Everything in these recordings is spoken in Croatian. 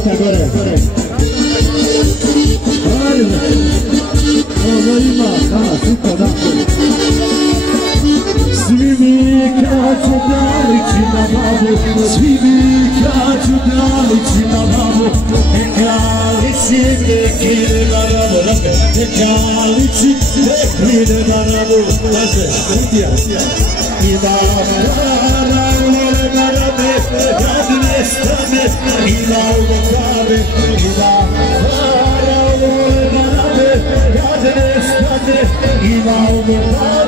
ruka gore. Ajde. Ovo ima, super, da. Svi mi kažu dalići na babu, svi mi kažu dalići na babu, ekalići nekire na rabu, ekalići nekire na rabu, ima para uvole na rabe, kad nestane, ima uvokave, ima para uvole na rabe, kad nestane, ima uvokave.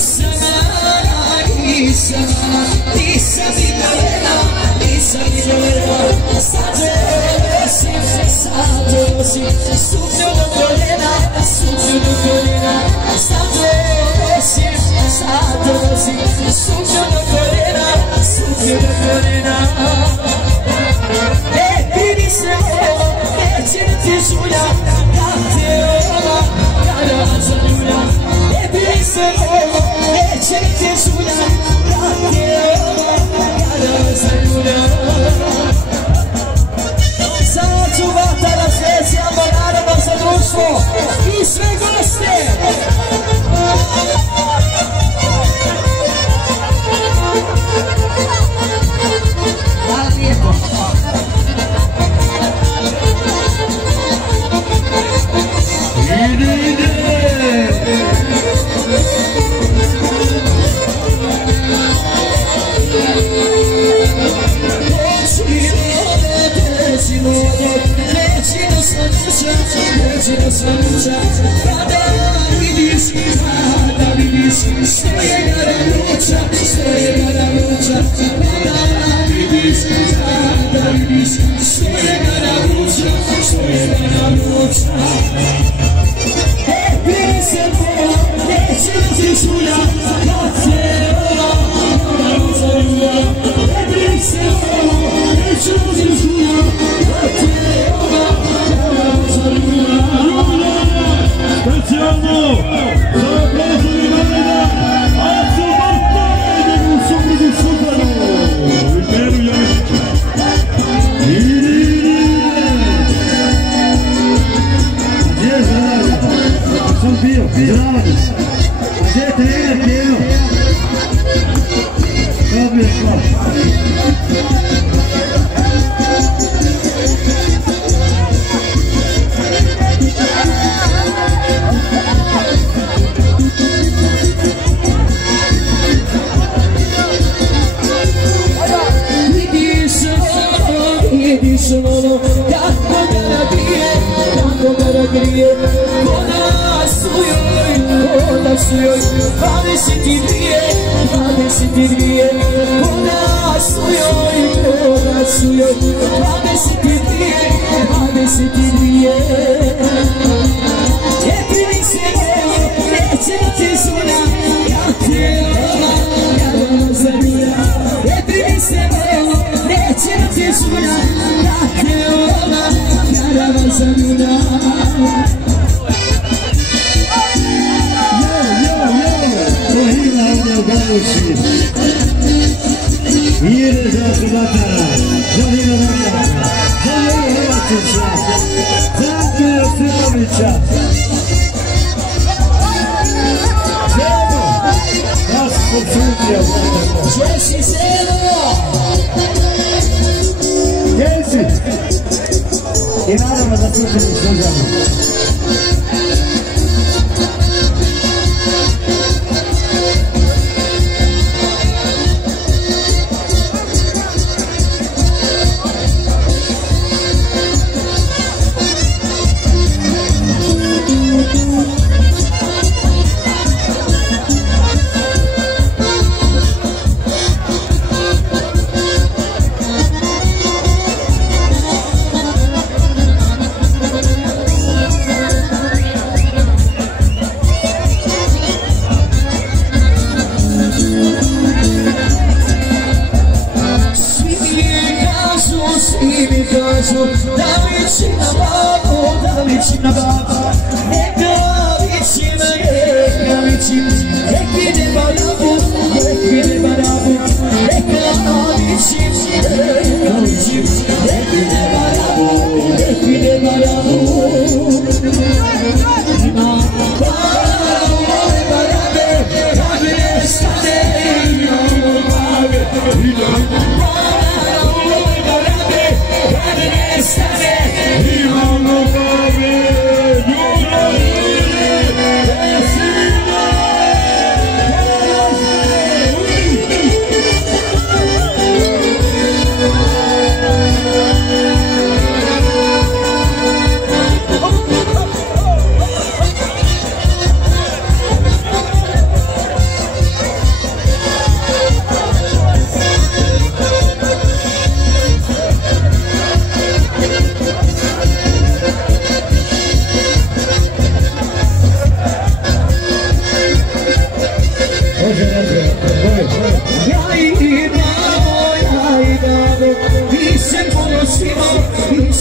Isa, Isa, Isa, Isa, Isa, Isa, Isa, dok neće da svanuća, neće da svanuća. Kada vidiš svojega ravuća, svojega ravuća. Kada vidiš svojega ravuća, svojega ravuća. Bili se moja, neće da ti šulja, kad se ova zarula. Bili se moja, neće da ti šulja, kad se ova zarula. Specijalno za obrazovni nagrada Acu Marta i njegovu suprugu Suzanu u imenu Jovičića. Gdje je zdravlje? Sam bio, zdravlje. A gdje je trener Keno? Dobio šla. Kako ga nabije, kako ga nagrije. Ko nas u joj, 22, ko nas u joj, 22. Jepili se meo, neće da ti zuna, ja te ova, ja vam zabira. Jepili se meo, neće da ti zuna, ja te ova, ja vam zabira. Kohina ovdje u Gavuši. Ide za Hrvatara, za Nina Nagara, za Nina Hrvatića, za Antuna Josipovića. Zeno, nas počutio. Gdje si Zeno? Gdje si? I naravno da slušamo Suzanu. Da ličina baba, neka ličina, ekide barabu, ekide barabu, ekide barabu, ekide barabu. Ima bare barabe, kada nestane, imamo babe. Stane, imamo babe, ljubavi, desina.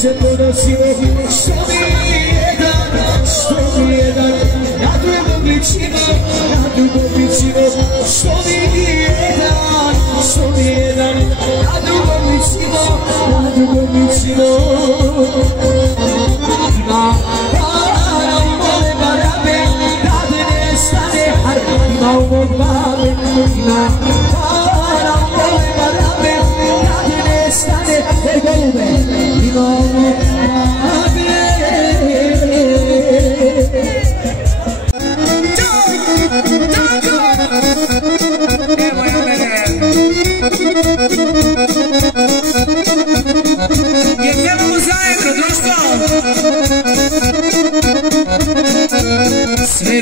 Se ponosimo, što mi jedan, na drugom ličimo, što mi jedan, na drugom ličimo. Ima para u mole barabe, kad nestane har, ima u mog babe, ima para u mole barabe, kad nestane, golube, ima u mog babe. Evo je mene.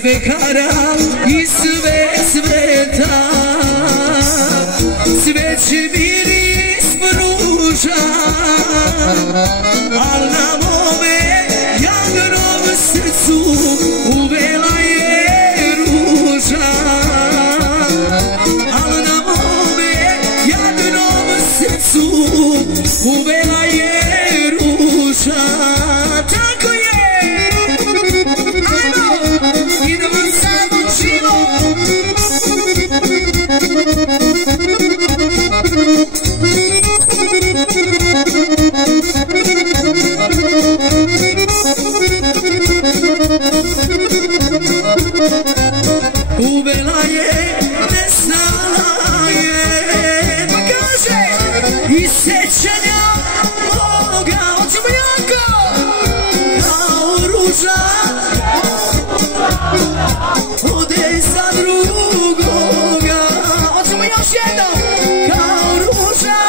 pekara i sve cveta, cveće miris pruža, al na mome jadnom srcu uvela je ruža, al na mome jadnom srcu uvela je ruža. Tako je! Ajmo! Idemo samo živo! Uvela je, ne znala je, pa kaže, i sećanja moga, hoćemo jako, kao ruža, ode za drugoga, hoćemo još jedno, kao ruža.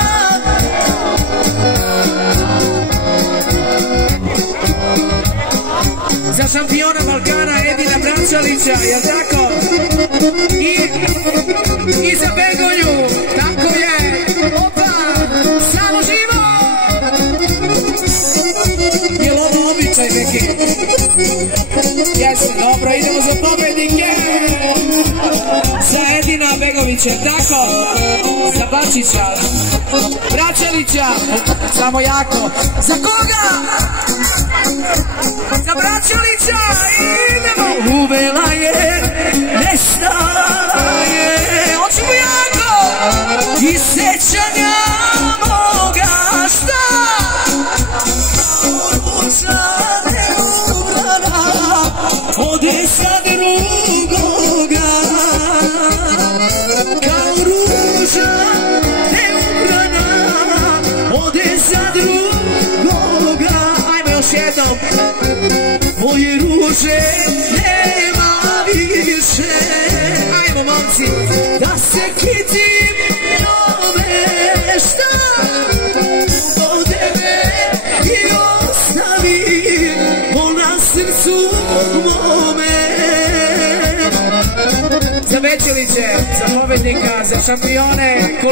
Za šampiona Balkana Edina Brančalića, jel tako? I za Begonju, tako je, opa, samo živo! Jel ovo običaj neki? Jesmo, dobro, idemo za pobednike! Za Edina Begovića, tako? Za Bačića, Brančalića, samo jako, za koga? Za Brančalića, idemo! Uvela je, nestaje, hoćemo jako! I sećanja moga, šta? Ruža neubrana, ode sa drugoga. Kao ruža neubrana, ode sa drugoga. Ajmo još jednom. Moje ruže nema više. Ajmo momci, da se kitim njome, šta? Ode me i ostavi, bol na srcu mome. Za Večeliće, za pobednika, za šampione.